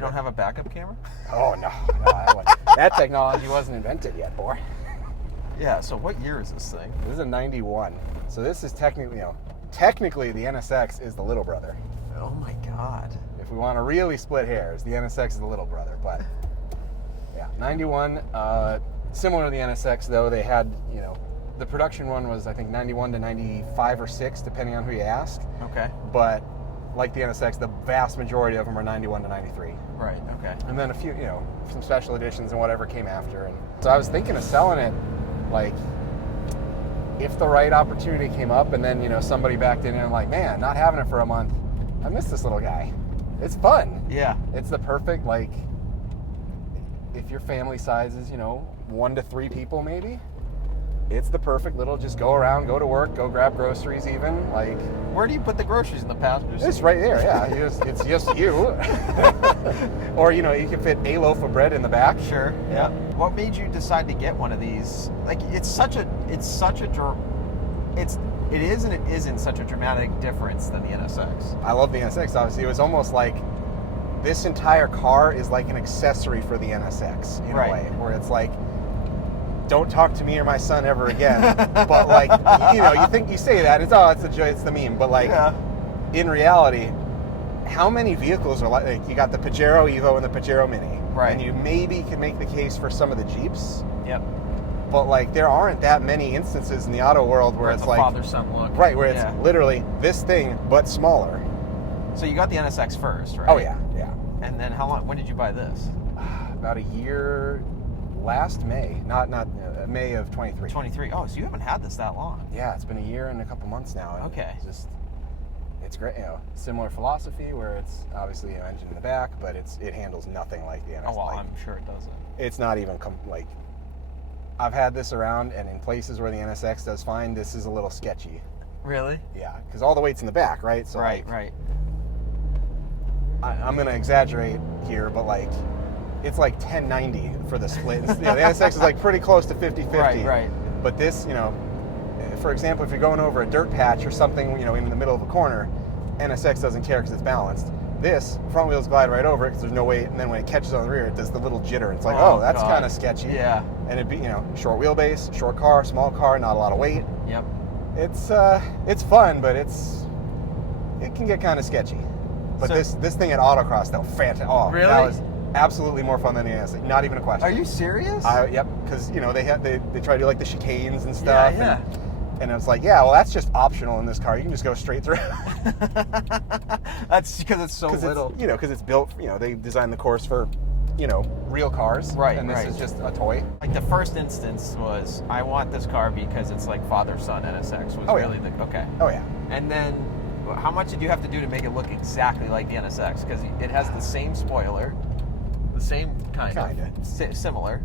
You don't have a backup camera? Oh, no. That technology wasn't invented yet, boy. Yeah, so what year is this thing? This is a 91. So this is technically the NSX is the little brother. Oh my God. If we want to really split hairs, the NSX is the little brother. But yeah, 91. Similar to the NSX, though, they had, the production one was, I think, 91 to 95 or 6, depending on who you ask. Okay. But like the NSX, the vast majority of them are 91 to 93. Right, okay. And then a few, some special editions and whatever came after. And so I was thinking of selling it, like, if the right opportunity came up, and then, somebody backed in and I'm like, man, not having it for a month, I miss this little guy. It's fun. Yeah. It's the perfect, like, if your family size is, 1 to 3 people maybe, it's the perfect little, just go around, go to work, go grab groceries even, like. Where do you put the groceries, in the passenger seat? It's right there, yeah. It's just you. Or, you can fit a loaf of bread in the back. Sure, yeah. What made you decide to get one of these? Like, it is and it isn't such a dramatic difference than the NSX. I love the NSX, obviously. It was almost like this entire car is like an accessory for the NSX in a way, where it's like, don't talk to me or my son ever again. But like, you say that, it's the meme. But like, in reality, how many vehicles are like you got the Pajero Evo and the Pajero Mini, right? And you maybe can make the case for some of the Jeeps. Yep. But like, there aren't that many instances in the auto world where it's like father-son look, right? Where it's literally this thing but smaller. So you got the NSX first, right? Oh yeah. And then how long? When did you buy this? About a year. Last May, not May of 23. 23. Oh, so you haven't had this that long. Yeah, it's been a year and a couple months now. And okay. It's great. Similar philosophy where it's obviously an engine in the back, but it handles nothing like the NSX. Oh well, I'm sure it doesn't. It's not even like. I've had this around, and in places where the NSX does fine, this is a little sketchy. Really? Yeah, because all the weight's in the back, right? So right. I'm gonna exaggerate here, but like. It's like 1090 for the split. The NSX is like pretty close to 50-50. Right. But this, for example, if you're going over a dirt patch or something, in the middle of a corner, NSX doesn't care because it's balanced. This, front wheels glide right over it because there's no weight, and then when it catches on the rear, it does the little jitter. It's like, that's kind of sketchy. Yeah. And it'd be, short wheelbase, short car, small car, not a lot of weight. Yep. It's fun, but it can get kind of sketchy. But this thing at autocross, though, fantastic. Oh, really? That was absolutely more fun than the NSX. Not even a question. Are you serious? Yep. Because they try to do like the chicanes and stuff. Yeah. And it's like, well, that's just optional in this car. You can just go straight through. That's because it's so little. Because it's built. They designed the course for, real cars. Right. And this is just a toy. Like the first instance was, I want this car because it's like father-son NSX. Okay. Oh yeah. And then, how much did you have to do to make it look exactly like the NSX? Because it has the same spoiler. The same kind of similar.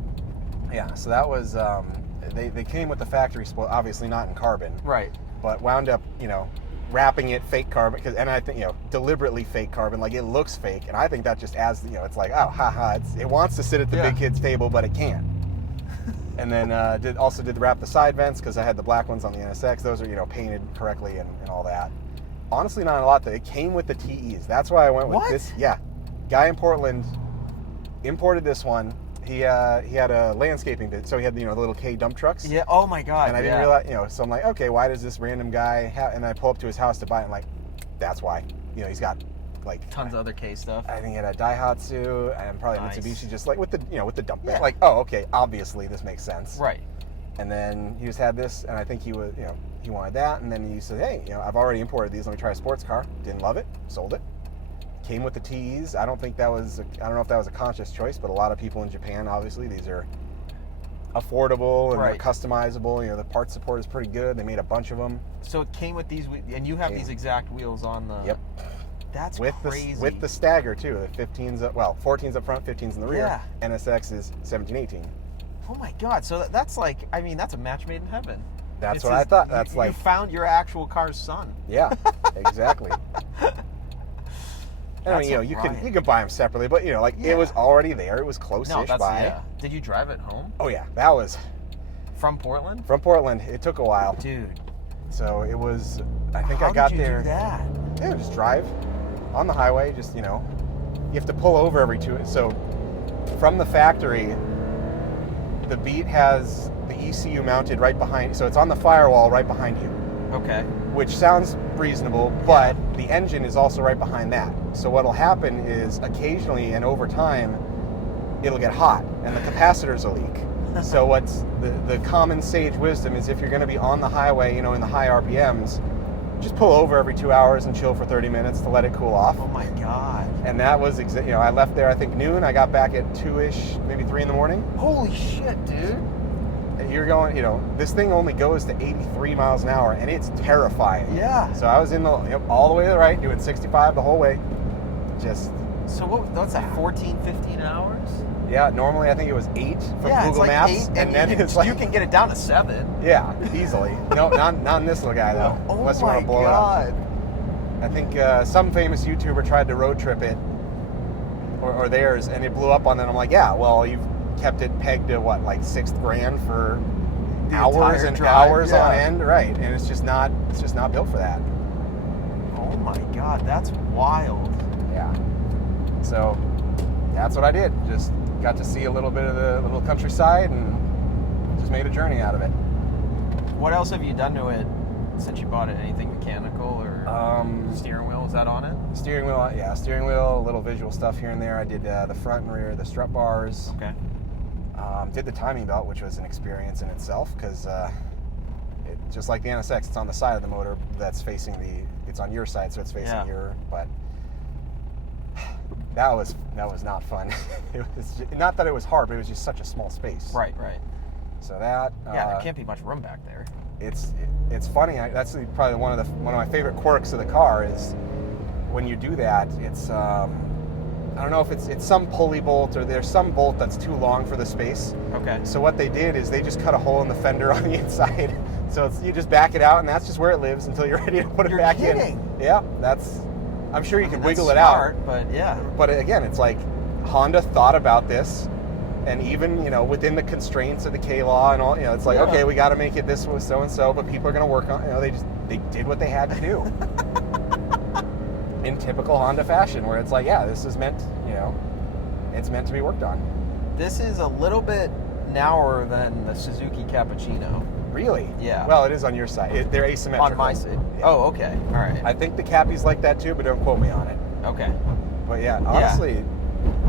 Yeah, so that was they came with the factory spoil, obviously not in carbon, right? But wound up wrapping it fake carbon and I think deliberately fake carbon, like it looks fake, and I think that just adds it's like, oh haha, it wants to sit at the big kids table but it can't. And then did wrap the side vents because I had the black ones on the NSX. Those are painted correctly and all that. Honestly, not a lot though. It came with the TEs. That's why I went with this. Yeah, guy in Portland imported this one. He had a landscaping bit, so he had the little K dump trucks. Yeah. Oh my God. And I didn't realize, so I'm like, okay, why does this random guy and I pull up to his house to buy it? I'm like, that's why. He's got like tons of other K stuff. I think he had a Daihatsu and probably a Mitsubishi, just like with the with the dump bit. Yeah. Like, oh, okay, obviously this makes sense. Right. And then he just had this, and I think he was he wanted that, and then he said, hey, I've already imported these. Let me try a sports car. Didn't love it. Sold it. Came with the TEs. I don't know if that was a conscious choice, but a lot of people in Japan, obviously, these are affordable and they're customizable. The part support is pretty good. They made a bunch of them. So it came with these, and you have these exact wheels on the. Yep. That's crazy. With the stagger too. The 15s, 14s up front, 15s in the rear. Yeah. NSX is 17, 18. Oh my God! So that's like, that's a match made in heaven. That's what I thought. That's you found your actual car's son. Yeah, exactly. I mean, you can buy them separately, but it was already there. It was close-ish by. Yeah. Did you drive it home? Oh yeah, that was from Portland. From Portland, it took a while, dude. So it was. I think How I got did you there. Do that? Yeah, just drive on the highway. Just you have to pull over every two. So from the factory, the Beat has the ECU mounted right behind, so it's on the firewall right behind you. Okay. Which sounds reasonable, but the engine is also right behind that. So what'll happen is occasionally and over time, it'll get hot and the capacitors will leak. So what's the common sage wisdom is if you're going to be on the highway, in the high RPMs, just pull over every 2 hours and chill for 30 minutes to let it cool off. Oh my God. And that was, I left there, I think noon. I got back at 2-ish, maybe 3 in the morning. Holy shit, dude. And you're going, this thing only goes to 83 miles an hour, and it's terrifying. Yeah. So I was in all the way to the right, doing 65 the whole way. Just. So what's that, 14, 15 hours? Yeah, normally I think it was 8 from Google it's Maps. 8, and then it's like, you can get it down to 7. Yeah, easily. No, not in this little guy, though. Oh Unless you my want to blow God. it up. I think some famous YouTuber tried to road trip it, or theirs, and it blew up on them. I'm like, yeah, well, you've kept it pegged to what, like $6,000 for the hours and drive, hours on end, right? And it's just not built for that. Oh my God, that's wild. Yeah. So that's what I did. Just got to see a little bit of the little countryside and just made a journey out of it. What else have you done to it since you bought it? Anything mechanical or steering wheel? Is that on it? Steering wheel, yeah. Steering wheel, a little visual stuff here and there. I did the front and rear, the strut bars. Okay. Did the timing belt, which was an experience in itself because just like the NSX, it's on the side of the motor that's facing it's on your side, so it's facing your, but that was not fun. It was not that it was hard, but it was just such a small space. Right. So that there can't be much room back there. It's funny. That's probably one of my favorite quirks of the car is when you do that. It's I don't know if it's some pulley bolt or there's some bolt that's too long for the space. Okay. So what they did is they just cut a hole in the fender on the inside. So you just back it out, and that's just where it lives until you're ready to put it back in. Yeah, I'm sure you can wiggle it out. But yeah. But again, it's like Honda thought about this, and even within the constraints of the K law and all, it's like okay, we got to make it this was so and so, but people are going to work on. They did what they had to do. In typical Honda fashion, where it's like, yeah, this is meant, it's meant to be worked on. This is a little bit narrower than the Suzuki Cappuccino. Really? Yeah. Well, it is on your side. They're asymmetrical. On my side. Yeah. Oh, okay. All right. I think the Cappy's like that too, but don't quote me on it. Okay. But yeah, honestly,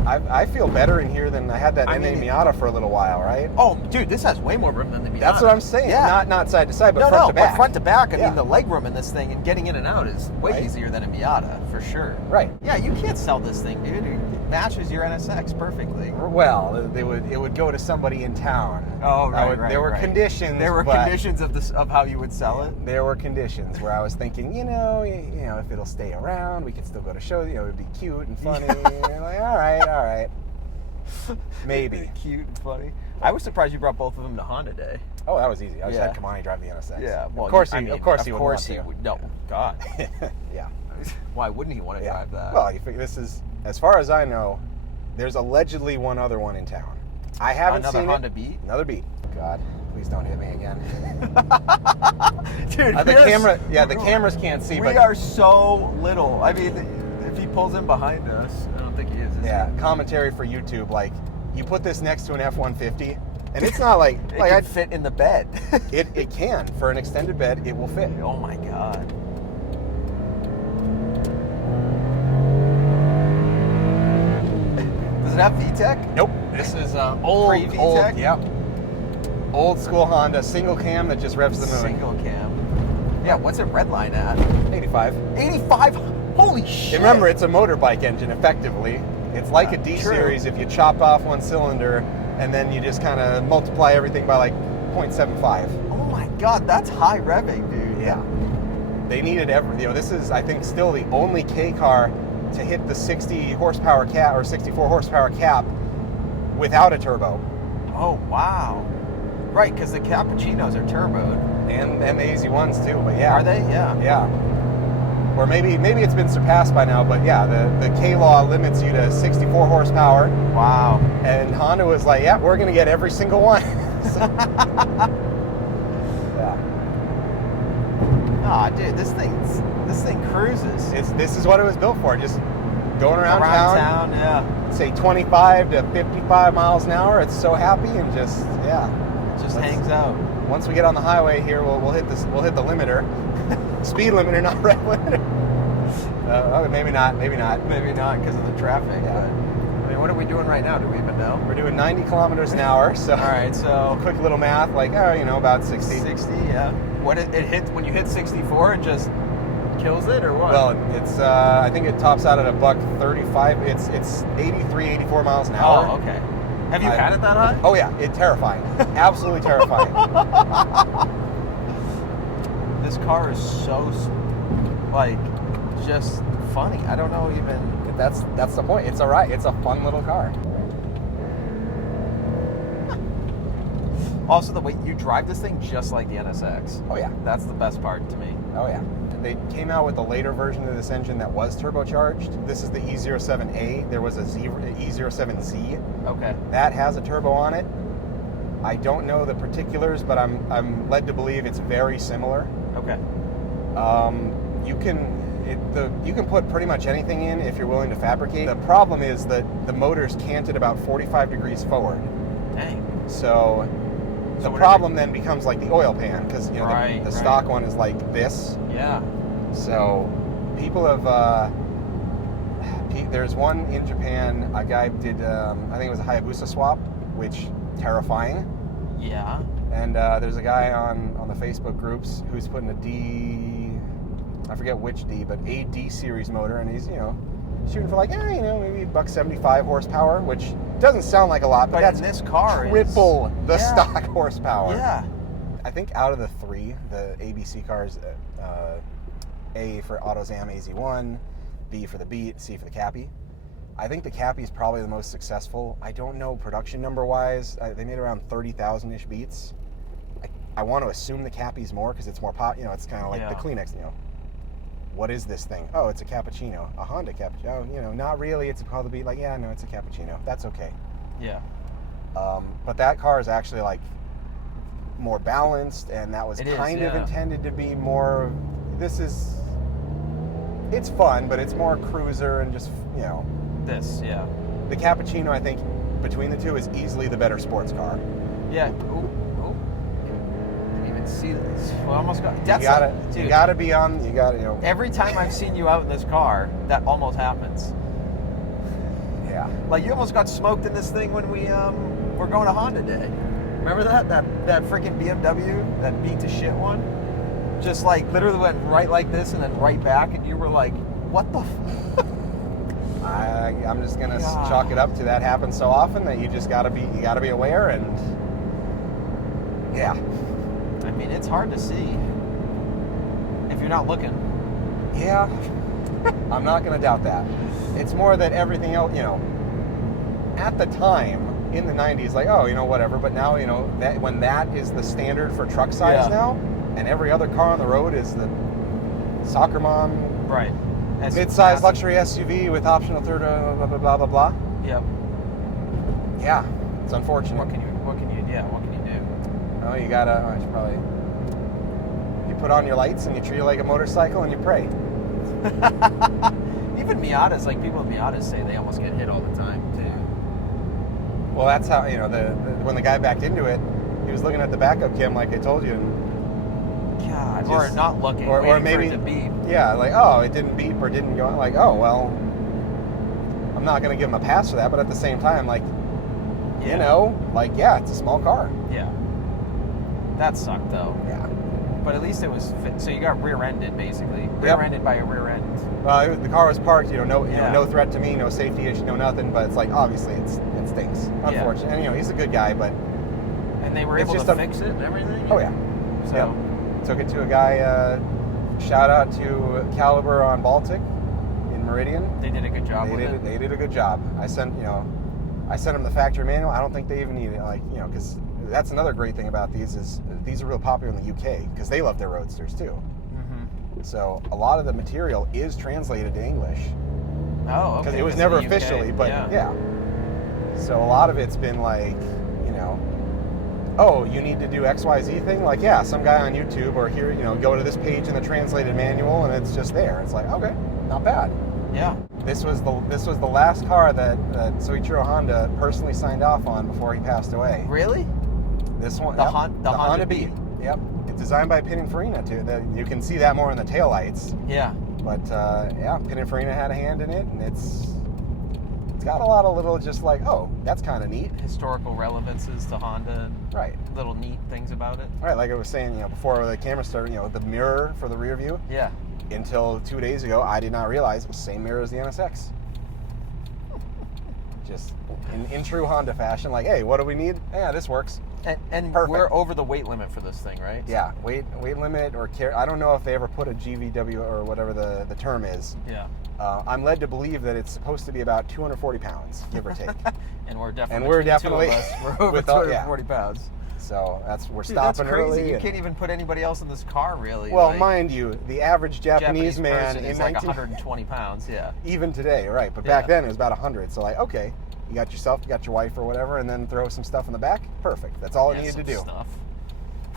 I feel better in here than I had that NA Miata for a little while, right? Oh, dude, this has way more room than the Miata. That's what I'm saying. Yeah. Not side to side, but front to back. But front to back. I mean, the leg room in this thing and getting in and out is way easier than a Miata, for sure. Right. Yeah, you can't sell this thing, dude. It matches your NSX perfectly. Well, it would go to somebody in town. Oh, right. There were conditions. There were conditions of how you would sell it. There were conditions where I was thinking, if it'll stay around, we could still go to shows. It would be cute and funny. And like, all right. Maybe. Cute and funny. I was surprised you brought both of them to Honda Day. Oh, that was easy. I just had Kamani drive the NSX. Yeah. Well, of course he would. No, God. Yeah. Why wouldn't he want to drive that? Well, you figure this is, as far as I know, there's allegedly one other one in town. I haven't seen Honda Beat? Another Beat. God, please don't hit me again. Dude, the cameras can't see. We are so little. I mean, if he pulls in behind us, I don't think he is. Commentary for YouTube. Like, you put this next to an F-150, and it's not like I'd fit in the bed. It can for an extended bed. It will fit. Oh my God. Does it have VTEC? Nope. This is old pre-VTEC? Yep. Old school Honda single cam that just revs the moon. Single cam. Yeah. What's it redline at? 85. 85. Holy shit. And remember, it's a motorbike engine, effectively. It's like a D-Series if you chop off one cylinder and then you just kind of multiply everything by like 0.75. Oh my God, that's high revving, dude. Yeah. They needed this is, I think, still the only K car to hit the 60 horsepower cap or 64 horsepower cap without a turbo. Oh, wow. Right, because the Cappuccinos are turboed. And the AZ1s too, but yeah. Are they? Yeah. Yeah. Or maybe it's been surpassed by now, but yeah, the K-Law limits you to 64 horsepower. Wow. And Honda was like, yeah, we're going to get every single one. Yeah. Ah, dude, this thing cruises. This is what it was built for. Just going around town, yeah. say 25 to 55 miles an hour. It's so happy and just hangs out. Once we get on the highway here, we'll hit this. We'll hit the limiter, speed limiter, not rev limiter. Maybe not because of the traffic. Yeah. But, I mean, what are we doing right now? Do we even know? We're doing 90 kilometers an hour. So all right, so quick little math, like about 60. 60, yeah. What it hits when you hit 64, it just kills it, or what? Well, it's I think it tops out at $135. It's 83, 84 miles an hour. Oh, okay. Have you had it that high? Oh yeah, it's terrifying. Absolutely terrifying. This car is so just funny. I don't know even. That's the point. It's all right. It's a fun little car. Also, the way you drive this thing just like the NSX. Oh yeah, that's the best part to me. Oh yeah. They came out with a later version of this engine that was turbocharged. This is the E07A. There was a E07Z. Okay. That has a turbo on it. I don't know the particulars, but I'm led to believe it's very similar. Okay. You can put pretty much anything in if you're willing to fabricate. The problem is that the motor's canted about 45 degrees forward. Dang. So the problem then becomes like the oil pan, because the stock one is like this. Yeah. So people have. There's one in Japan. A guy did. I think it was a Hayabusa swap, which terrifying. Yeah. And there's a guy on the Facebook groups who's putting a D. I forget which D, but a D series motor, and he's shooting for like maybe $175 horsepower, which doesn't sound like a lot, but that's in this car triple the stock horsepower. Yeah. I think out of the three, the ABC cars, A for AutoZam AZ1, B for the Beat, C for the Cappy. I think the Cappy is probably the most successful. I don't know production number wise. They made around 30,000-ish beats. I want to assume the Cappy's more because it's more pop. It's kind of like the Kleenex. What is this thing? Oh, it's a cappuccino, a Honda cappuccino. Oh, not really. It's called the Beat. Like, yeah, no, it's a cappuccino. That's okay. Yeah. But that car is actually like more balanced, and that was kind of intended to be more. It's fun, but it's more cruiser and just This, yeah. The cappuccino, I think, between the two is easily the better sports car. Yeah. Oh. Didn't even see this. We almost got. You gotta be on. You gotta. Every time I've seen you out in this car, that almost happens. Yeah. Like you almost got smoked in this thing when we were going to Honda Day. Remember that freaking BMW, that beat to shit one? Just like literally went right like this and then right back, and you were like, "What the?" I'm just gonna chalk it up to that happens so often that you gotta be aware, and yeah. I mean, it's hard to see if you're not looking. Yeah. I'm not gonna doubt that. It's more that everything else, at the time in the 90s, like, whatever. But now, that when that is the standard for truck size now, and every other car on the road is the soccer mom, right? Mid-size luxury SUV with optional third, blah blah blah blah blah. Yep. Yeah, it's unfortunate. What can you do? Oh, you gotta. I should probably. You put on your lights and you treat it like a motorcycle and you pray. Even Miatas, like people in Miatas say they almost get hit all the time too. Well, that's how when the guy backed into it, he was looking at the backup cam like I told you. And God, or not looking, or maybe for it to beep. Yeah, like it didn't beep or didn't go. Like I'm not gonna give him a pass for that, but at the same time, like it's a small car. Yeah, that sucked though. Yeah, but at least it was so you got rear-ended basically, rear-ended by a rear end. Well, the car was parked. No threat to me, no safety issue, no nothing. But it's like obviously it stinks. Unfortunately, and he's a good guy, but and they were able to fix it and everything. Oh yeah, so. Yep. Took it to a guy, shout out to Caliber on Baltic in Meridian. They did a good job with it. They did a good job. I sent them the factory manual. I don't think they even need it, because that's another great thing about these is these are real popular in the UK because they love their roadsters too. Mm-hmm. So a lot of the material is translated to English. Oh, okay. Because it was never officially, but yeah. So a lot of it's been like, oh, you need to do XYZ thing? Like, yeah, some guy on YouTube or here, go to this page in the translated manual and it's just there. It's like, okay, not bad. Yeah. This was the last car that Soichiro Honda personally signed off on before he passed away. Really? This one, The the Honda Beat. Yep, it's designed by Pininfarina too. You can see that more in the taillights. Yeah. But yeah, Pininfarina had a hand in it, and it's got a lot of little just like, oh, that's kind of neat. Historical relevances to Honda. And right. Little neat things about it. Right, like I was saying, before the camera started, the mirror for the rear view. Yeah. Until 2 days ago, I did not realize it was the same mirror as the NSX. Just in true Honda fashion, like, hey, what do we need? Yeah, this works. And perfect. We're over the weight limit for this thing, right? Yeah, weight limit or I don't know if they ever put a GVW or whatever the term is. Yeah. I'm led to believe that it's supposed to be about 240 pounds, give or take. And we're definitely we're over 240 pounds. So we're Dude, stopping that's crazy. early. You can't even put anybody else in this car, really. Well, mind you, the average Japanese man person is like 120 pounds. Yeah. Even today, right? But back then it was about 100. So like, okay, you got yourself, you got your wife or whatever, and then throw some stuff in the back. Perfect. That's all it needed to do. Stuff.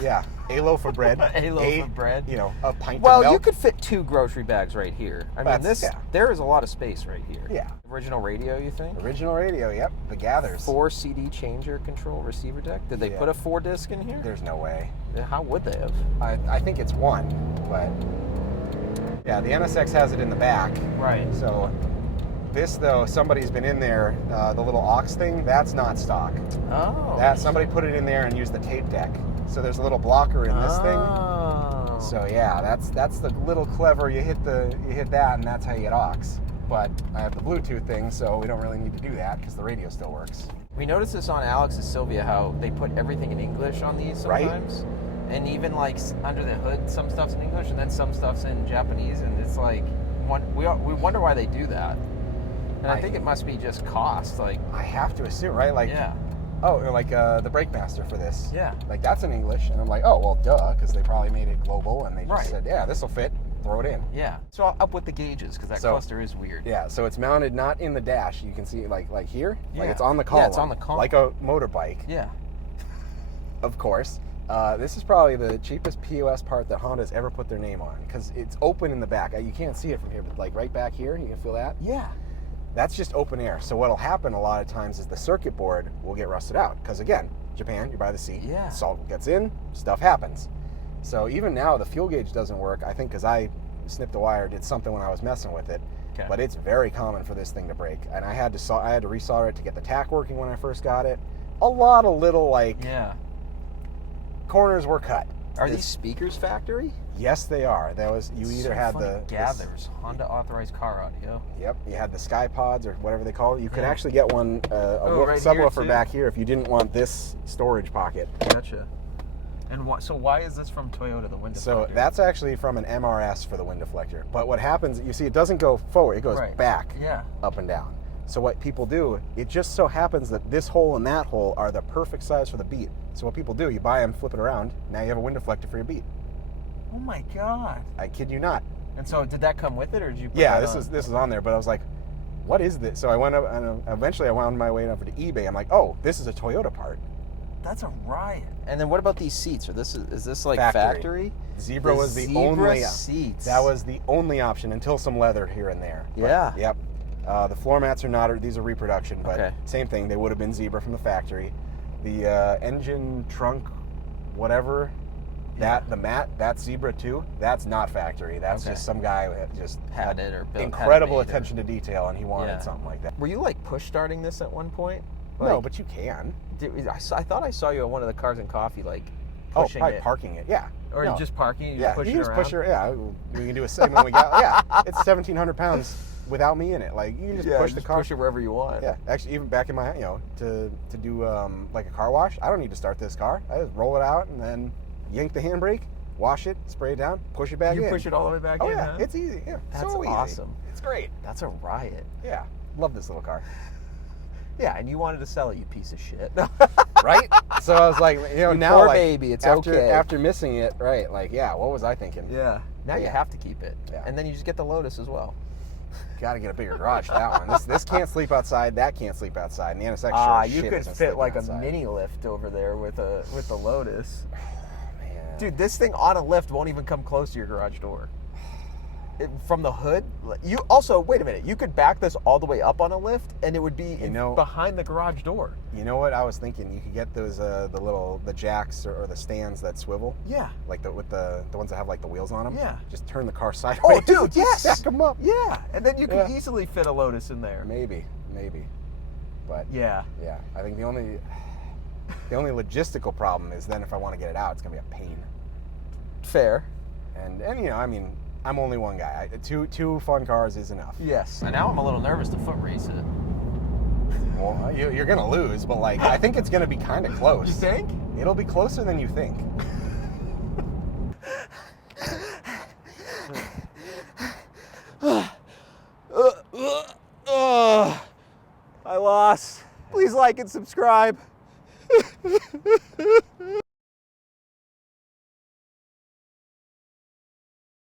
Yeah, a loaf of bread. A loaf of bread. A pint of milk. Well, you could fit 2 grocery bags right here. I mean, there is a lot of space right here. Yeah. Original radio, you think? Original radio, yep. The Gathers. 4 CD changer control receiver deck. Did they put a 4 disc in here? There's no way. How would they have? I think it's 1, but yeah, the NSX has it in the back. Right. So this though, somebody's been in there. The little aux thing, that's not stock. Oh. Somebody put it in there and used the tape deck. So there's a little blocker in this thing. So yeah, that's the little clever. You hit that, and that's how you get aux. But I have the Bluetooth thing, so we don't really need to do that because the radio still works. We noticed this on Alex's Sylvia, how they put everything in English on these sometimes. Right. And even like under the hood, some stuff's in English, and then some stuff's in Japanese, and it's like we wonder why they do that. And I think it must be just cost. Like, I have to assume, right? Like, yeah. Oh, like the brake master for this. Yeah. Like, that's in English. And I'm like, oh, well, duh, because they probably made it global, and they just said, yeah, this will fit, throw it in. Yeah. So up with the gauges, because that cluster is weird. Yeah, so it's mounted not in the dash. You can see, like here, like it's on the column. Yeah, it's on the column. Like a motorbike. Yeah. Of course. This is probably the cheapest POS part that Honda's ever put their name on, because it's open in the back. You can't see it from here, but like right back here, you can feel that? Yeah. That's just open air. So what'll happen a lot of times is the circuit board will get rusted out. Because again, Japan, you're by the sea. Yeah. Salt gets in, stuff happens. So even now the fuel gauge doesn't work. I think because I snipped a wire, did something when I was messing with it. Okay. But it's very common for this thing to break. And I had to resolder it to get the tack working when I first got it. A lot of little corners were cut. Are these speakers factory? Yes, they are. You either had the Gathers, Honda authorized car audio. Yep, you had the Sky Pods or whatever they call it. You could actually get one right subwoofer back here if you didn't want this storage pocket. Gotcha. And so why is this from Toyota, the wind deflector? So that's actually from an MRS for the wind deflector. But what happens, you see, it doesn't go forward; it goes back, up and down. So what people do, it just so happens that this hole and that hole are the perfect size for the Beat. So what people do, you buy them, flip it around. Now you have a wind deflector for your Beat. Oh my God! I kid you not. And so did that come with it, or did you? Put this is on there. But I was like, what is this? So I went up, and eventually I wound my way over to eBay. I'm like, oh, this is a Toyota part. That's a riot. And then what about these seats? Is this like factory? Zebra was the only seats. That was the only option until some leather here and there. Yeah. But, yep. The floor mats are not. These are reproduction, but same thing. They would have been Zebra from the factory. The engine trunk, whatever. The mat, that's Zebra too. That's not factory. That's just some guy that just had it or built incredible attention to detail, and he wanted something like that. Were you like push starting this at one point? No, but you can. I thought I saw you at one of the Cars and Coffee, like pushing probably parking it. Yeah. Or just parking. You you just push it. Yeah, we can do a segment. We got it's 1,700 pounds without me in it. Like you can just push the car. Push it wherever you want. Yeah, actually, even back in my to do like a car wash, I don't need to start this car. I just roll it out and then yank the handbrake, wash it, spray it down, push it back in. You push it all the way back in. Oh yeah, it's easy. Yeah, that's so awesome. Easy. It's great. That's a riot. Yeah, love this little car. Yeah, and you wanted to sell it, you piece of shit. Right? So I was like, now poor like, baby, it's after missing it, right? Like, what was I thinking? Yeah. Now you have to keep it. Yeah. And then you just get the Lotus as well. Got to get a bigger garage for that one. This can't sleep outside. That can't sleep outside. And the NSX you could fit like outside. A mini lift over there with the Lotus. Oh, man. Dude, this thing on a lift won't even come close to your garage door. from the hood. You also, wait a minute, you could back this all the way up on a lift and it would be behind the garage door. You know what I was thinking? You could get those the jacks or the stands that swivel. Yeah. Like the ones that have like the wheels on them. Yeah. Just turn the car sideways. Oh, dude, yes. Stack them up. Yeah. And then you could easily fit a Lotus in there. Maybe. But yeah. I think the only logistical problem is then if I want to get it out, it's gonna be a pain. Fair. And I mean, I'm only one guy. Two fun cars is enough. Yes. And now I'm a little nervous to foot race it. Well, you're gonna lose, but like I think it's gonna be kind of close. You think? It'll be closer than you think. I lost. Please like and subscribe.